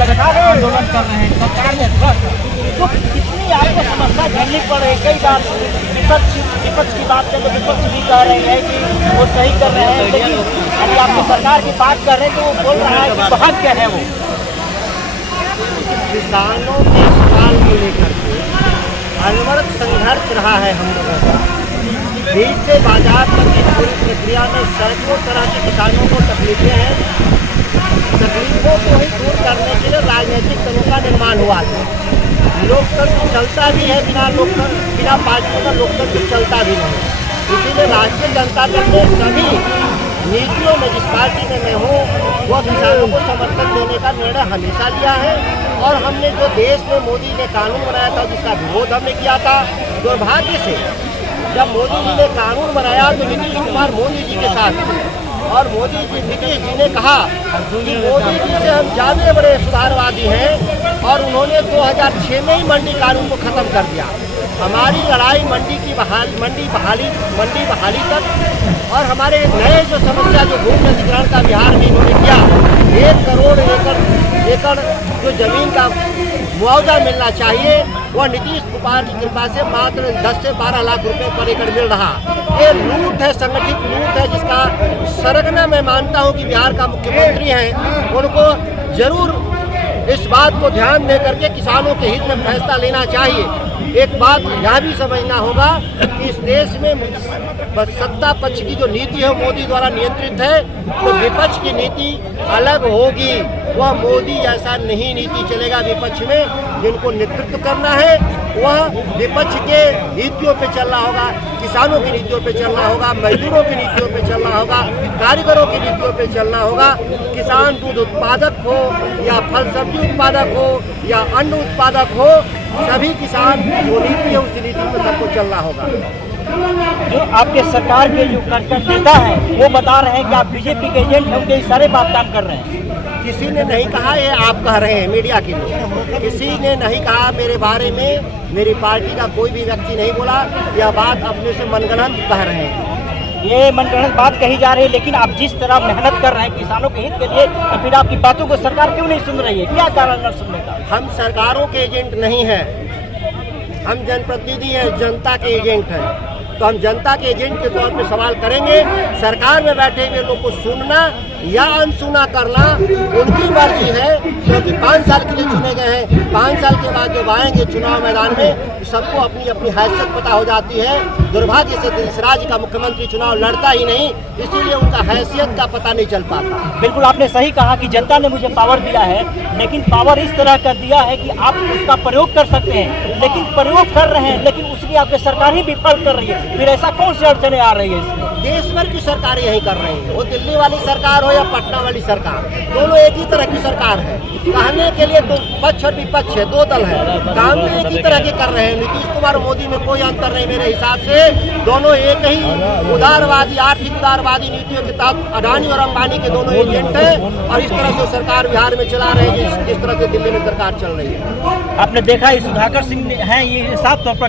लगातार आंदोलन कर रहे हैं, सरकार ने तो कितनी आपको समस्या झेलनी पड़ रही है। कई बार विपक्ष की बात करें तो विपक्ष भी कह रहे हैं कि वो सही कर रहे हैं, लेकिन अभी आपको सरकार की बात कर रहे हैं तो वो बोल रहा है कि बहुत क्या है वो किसानों के सवाल को लेकर के अनवरत संघर्ष रहा है हम लोगों का। बीज से बाजार तक की पूरी प्रक्रिया में सैकड़ों तरह के किसानों को तकलीफें हैं। तकलीफों को ही दूर करने के लिए राजनीतिक दलों का निर्माण हुआ था। लोकतंत्र चलता भी है, बिना पार्टियों का लोकतंत्र चलता भी नहीं। इसीलिए राष्ट्रीय जनता दल ने सभी नीतियों में, जिस पार्टी में मैं हूँ, वह किसानों को समर्थन देने का निर्णय हमेशा लिया है। और हमने जो देश में मोदी ने कानून बनाया था, जिसका विरोध हमने किया था, दुर्भाग्य से जब मोदी जी ने कानून बनाया तो नीतीश कुमार मोदी जी के साथ थे और नीतीश जी ने कहा कि मोदी जी से हम ज़्यादा बड़े सुधारवादी हैं और उन्होंने 2006 में ही मंडी कानून को ख़त्म कर दिया। हमारी लड़ाई मंडी बहाली तक और हमारे नए जो समस्या जो भूमि अधिग्रहण का बिहार में इन्होंने किया, 1 करोड़ एकड़ जो जमीन का मुआवजा मिलना चाहिए वह नीतीश कुमार की कृपा से मात्र 10 से 12 लाख रुपए पर एकड़ मिल रहा। ये लूट है, संगठित लूट है, जिसका सरगना मैं मानता हूं कि बिहार का मुख्यमंत्री हैं, उनको जरूर इस बात को ध्यान दे करके किसानों के हित में फैसला लेना चाहिए। एक बात यह भी समझना होगा कि इस देश में सत्ता पक्ष की जो नीति है मोदी द्वारा नियंत्रित है, तो विपक्ष की नीति अलग होगी। वह मोदी जैसा नहीं नीति चलेगा विपक्ष में। जिनको नेतृत्व करना है वह विपक्ष के नीतियों पे चलना होगा, किसानों की नीतियों पे चलना होगा, मजदूरों की नीतियों पे चलना होगा, कारीगरों की नीतियों पे चलना होगा। किसान दूध उत्पादक हो या फल सब्जी उत्पादक हो या अन्न उत्पादक हो, सभी किसान जो नीति है उस नीति पर सबको चलना होगा। जो आपके सरकार के जो कार्यकर्ता नेता हैं वो बता रहे हैं कि आप बीजेपी के एजेंट हैं, उनके इशारे पर आप काम कर रहे हैं। किसी ने नहीं कहा, ये आप कह रहे हैं मीडिया के लोग। किसी ने नहीं कहा मेरे बारे में, मेरी पार्टी का कोई भी व्यक्ति नहीं बोला। यह बात अपने से मनगढ़ंत कह रहे हैं। ये मनगढ़ंत बात कही जा रही है, लेकिन आप जिस तरह मेहनत कर रहे हैं किसानों के हित के लिए, तो फिर आपकी बातों को सरकार क्यों नहीं सुन रही है? क्या कारण न सुनने का? हम सरकारों के एजेंट नहीं हैं, हम जनप्रतिनिधि हैं, जनता के एजेंट हैं। तो हम जनता के एजेंट के तौर पे सवाल करेंगे। सरकार में बैठे हुए लोग को सुनना या अनसुना करना उनकी मर्जी है, क्योंकि 5 साल के लिए चुने गए हैं। 5 साल के बाद जब आएंगे चुनाव मैदान में, सबको अपनी अपनी हैसियत पता हो जाती है। दुर्भाग्य से इस राज्य का मुख्यमंत्री चुनाव लड़ता ही नहीं, इसीलिए उनका हैसियत का पता नहीं चल पाता। बिल्कुल आपने सही कहा कि जनता ने मुझे पावर दिया है, लेकिन पावर इस तरह का दिया है कि आप उसका प्रयोग कर सकते हैं, लेकिन प्रयोग कर रहे हैं, लेकिन उसकी आपकी सरकार ही विफल कर रही है। फिर ऐसा कौन सी अड़चने आ रही है इसमें? देश भर की सरकार यही कर रही है, वो दिल्ली वाली सरकार हो या पटना वाली सरकार, दोनों एक ही तरह की सरकार है। कहने के लिए तो पक्ष और विपक्ष है, 2 दल है, काम भी एक ही तरह के कर रहे हैं। नीतीश कुमार मोदी में कोई अंतर नहीं मेरे हिसाब से। दोनों एक ही उदारवादी, आर्थिक उदारवादी नीतियों के तहत अडानी और अंबानी के दोनों एजेंट हैं और इस तरह से सरकार बिहार में चला रहे हैं जिस तरह से दिल्ली में सरकार चल रही है। आपने देखा सुधाकर सिंह हैं, ये साफ तौर पर